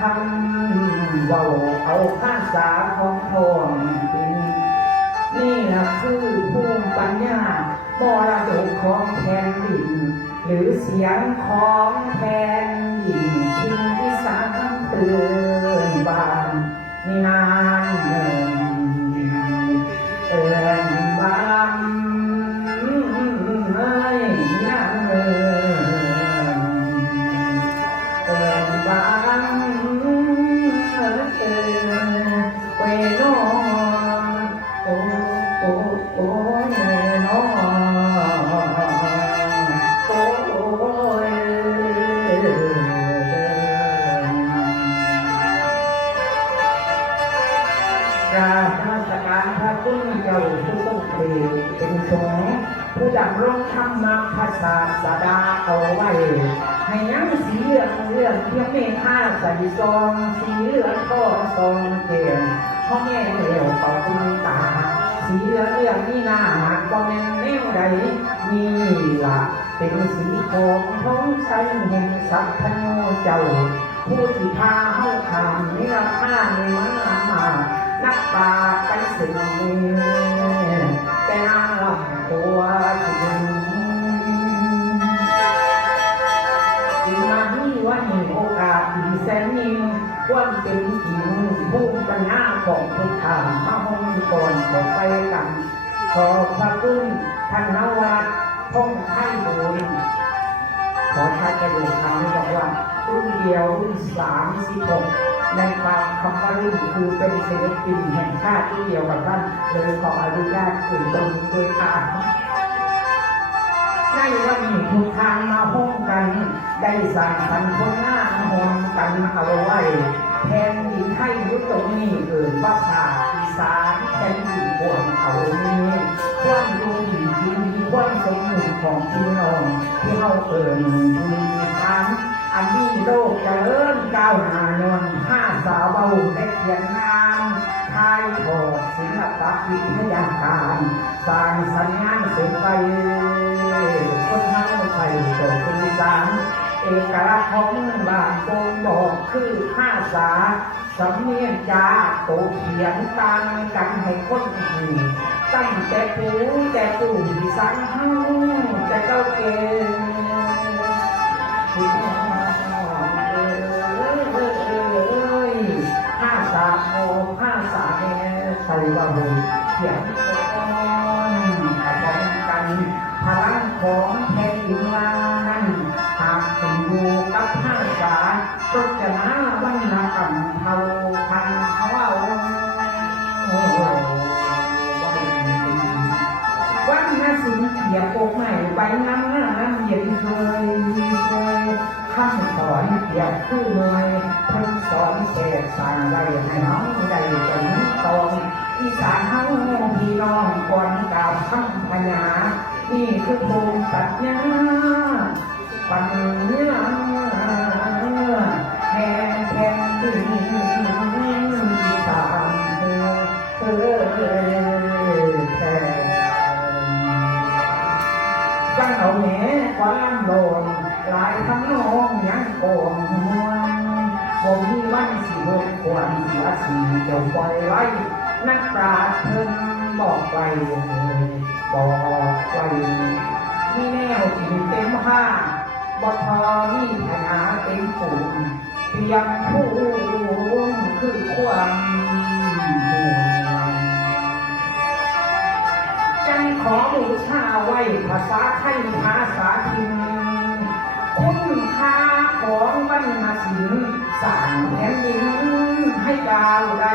คำเบาเอาภาษาของทองดินนี่นะคือภูมิปัญญามรดกของแผ่นดิน หรือเสียงของแผ่นดินที่ที่สามเตือนบานนี่นา ตีเป็นสงผู้ดำรงธรรมภาษาสดาเอาไว้ ให้ยังสีเหลืองเรื่องเพียงเมฆาใส่ซองสีเหลืองก็ซองเกียนห้องแง่เหลวต่อคุณตา สีเหลืองเรื่องนี่นาหากว่าแม่นแนวใดนี่ละเป็นสีของท้องใสแห่งสัพพโนเจ้า ผู้ที่พาเฮาขามนิรพานในมามานักปาชญ์ไปสิ่งแควรเป็นจริงผู้ปัญญาของทุกทางมาห้องก่อนขอไปกันขอพระคุณท่านนวัดท่องไทยบุญขอท่านจะดูคำบอกว่ารุ่นเดียวรุ่นสามสิบหกในความคำว่ารุ่นคือเป็นศิลปินแห่งชาติที่เดียวกับท่านเลยขออนุญาตถึงตรงนี้ด้วยค่ะ ในวันนี้ทุกทางมาห้องกัน ได้สร้างสรรค์คนหน้าหอมกันเอาไว้แทนดินไทยยุตรงนี้เกิดว่าภาคอีสานแทนดินบวงเอานี้ความรู้ดีดีความสมบูรณ์ของพี่น้องที่เขาเอิญดีทาน อันนี้โลกเจริญก้าวหน้านต์ห้าสาวเบาได้เขียนงามทายทอดศิลปะวิทยาการสร้างสัญญาณเสร็จไปคนเฮาไทยโตสื่อสารเอกลักษณ์ของบ้านโกงบอกคือภาษาสำเนียงจาโตเขียนตางกันให้คนหูตั้งแต่ปูแต่ปู่สังเฮาแต่เจ้าเก เขียนก่อนอาจายกันพลังของแผ่นดินลานั้นหากถึงอยู่กับภาษาก็จะนาวันนกรรมเท่าทันเขาเอาโอ้โหวันนาสินเขียโกใหม่ใบน้ำหน้ำเย็นเคยเคยคำสอนเปียกคือเมยเพิ่งสอนเศษสารไว้ให้น้องได้เป็นตอง อีสานเฮาพี่น้องก่อนกล่าวคำพญานี่คือภูมิปัญญาปัญญาแห่งแผ่นดินที่ตามเธอเธอแผ่ตั้งเอาแหน่ความโลนหลายทำนองยังโกงหวนบ่มีวันสิบหกควรเสียสีเจ้าปล่อยไว้ นักปราชญ์เพิ่นบอกไว้บอกไว้มีแนวที่เต็มห้าบ่ทอมีขนาเต็มปูนเพียงผู้คือความห่วงจังขอบูชาไว้ภาษาไทยภาษาทินคุณค่าของวรรณศิลป์สร้างแผ่นดินให้ดาวได้